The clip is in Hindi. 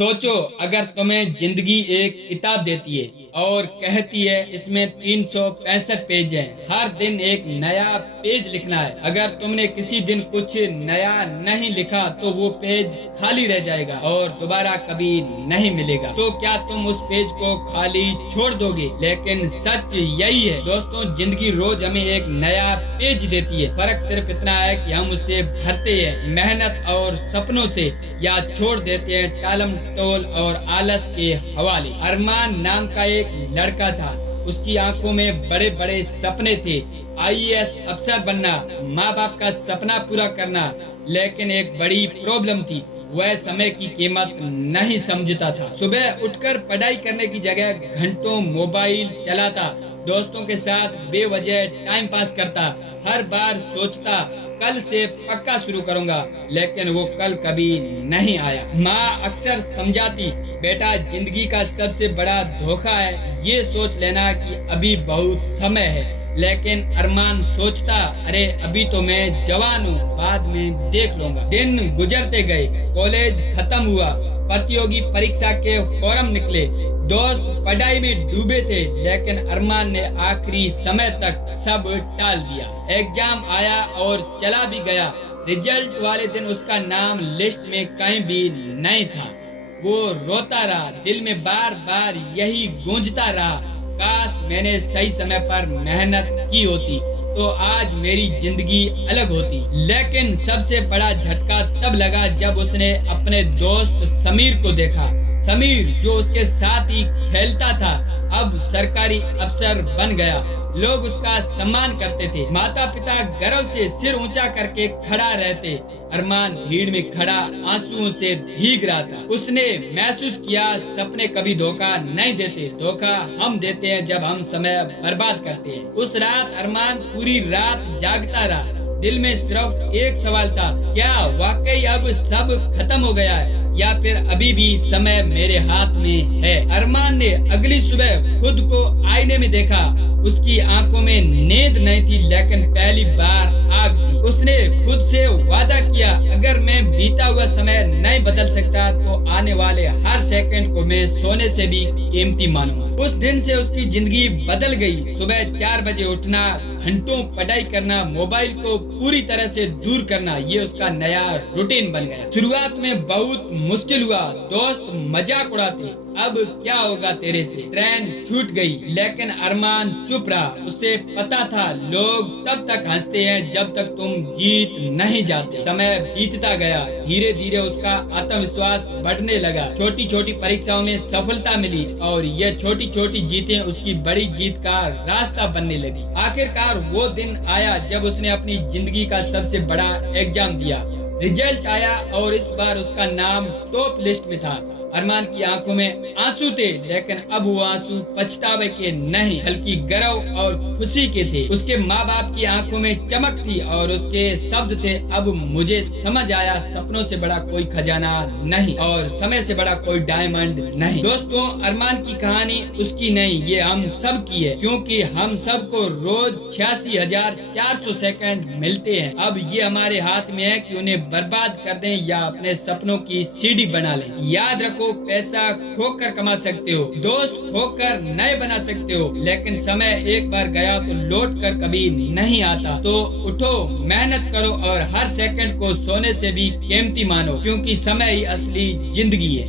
सोचो, अगर तुम्हें जिंदगी एक किताब देती है और कहती है इसमें 365 पेज हैं, हर दिन एक नया पेज लिखना है। अगर तुमने किसी दिन कुछ नया नहीं लिखा तो वो पेज खाली रह जाएगा और दोबारा कभी नहीं मिलेगा। तो क्या तुम उस पेज को खाली छोड़ दोगे? लेकिन सच यही है दोस्तों, जिंदगी रोज हमें एक नया पेज देती है। फर्क सिर्फ इतना है कि हम उसे भरते हैं मेहनत और सपनों से या छोड़ देते हैं टालम टोल और आलस के हवाले। अरमान नाम का एक लड़का था, उसकी आंखों में बड़े बड़े सपने थे, आईएएस अफसर बनना, माँ बाप का सपना पूरा करना। लेकिन एक बड़ी प्रॉब्लम थी, वह समय की कीमत नहीं समझता था। सुबह उठकर पढ़ाई करने की जगह घंटों मोबाइल चलाता, दोस्तों के साथ बेवजह टाइम पास करता, हर बार सोचता कल से पक्का शुरू करूंगा, लेकिन वो कल कभी नहीं आया। माँ अक्सर समझाती, बेटा जिंदगी का सबसे बड़ा धोखा है ये सोच लेना कि अभी बहुत समय है। लेकिन अरमान सोचता, अरे अभी तो मैं जवान हूँ, बाद में देख लूंगा। दिन गुजरते गए, कॉलेज खत्म हुआ, प्रतियोगी परीक्षा के फॉर्म निकले, दोस्त पढ़ाई में डूबे थे, लेकिन अरमान ने आखिरी समय तक सब टाल दिया। एग्जाम आया और चला भी गया, रिजल्ट वाले दिन उसका नाम लिस्ट में कहीं भी नहीं था। वो रोता रहा, दिल में बार बार यही गूंजता रहा, काश मैंने सही समय पर मेहनत की होती तो आज मेरी जिंदगी अलग होती। लेकिन सबसे बड़ा झटका तब लगा जब उसने अपने दोस्त समीर को देखा। समीर जो उसके साथ ही खेलता था, अब सरकारी अफसर बन गया, लोग उसका सम्मान करते थे, माता पिता गर्व से सिर ऊंचा करके खड़ा रहते। अरमान भीड़ में खड़ा आंसुओं से भीग रहा था। उसने महसूस किया सपने कभी धोखा नहीं देते, धोखा हम देते हैं जब हम समय बर्बाद करते हैं। उस रात अरमान पूरी रात जागता रहा, दिल में सिर्फ एक सवाल था, क्या वाकई अब सब खत्म हो गया है या फिर अभी भी समय मेरे हाथ में है? अरमान ने अगली सुबह खुद को आईने में देखा, उसकी आंखों में नींद नहीं थी, लेकिन पहली बार आग थी। उसने खुद से वादा किया, अगर मैं बीता हुआ समय नहीं बदल सकता तो आने वाले हर सेकंड को मैं सोने से भी कीमती मानूंगा। उस दिन से उसकी जिंदगी बदल गई। सुबह 4 बजे उठना, घंटों पढ़ाई करना, मोबाइल को पूरी तरह से दूर करना, ये उसका नया रूटीन बन गया। शुरुआत में बहुत मुश्किल हुआ, दोस्त मजाक उड़ाते, अब क्या होगा तेरे से, ट्रेन छूट गई, लेकिन अरमान चुप रहा। उसे पता था लोग तब तक हंसते हैं जब तक तुम जीत नहीं जाते। समय बीतता गया, धीरे धीरे उसका आत्मविश्वास बढ़ने लगा, छोटी छोटी परीक्षाओं में सफलता मिली और ये छोटी छोटी जीतें उसकी बड़ी जीत का रास्ता बनने लगी। आखिरकार वो दिन आया जब उसने अपनी जिंदगी का सबसे बड़ा एग्जाम दिया। रिजल्ट आया और इस बार उसका नाम टॉप लिस्ट में था। अरमान की आंखों में आंसू थे, लेकिन अब वो आंसू पछतावे के नहीं बल्कि गर्व और खुशी के थे। उसके माँ बाप की आंखों में चमक थी और उसके शब्द थे, अब मुझे समझ आया सपनों से बड़ा कोई खजाना नहीं और समय से बड़ा कोई डायमंड नहीं। दोस्तों, अरमान की कहानी उसकी नहीं, ये हम सब की है, क्योंकि हम सबको रोज 86,400 सेकंड मिलते हैं। अब ये हमारे हाथ में है कि उन्हें बर्बाद कर दें या अपने सपनों की सीढ़ी बना लें। याद रखो, पैसा खोकर कमा सकते हो, दोस्त खोकर नए बना सकते हो, लेकिन समय एक बार गया तो लौट कर कभी नहीं आता। तो उठो, मेहनत करो और हर सेकंड को सोने से भी कीमती मानो, क्योंकि समय ही असली जिंदगी है।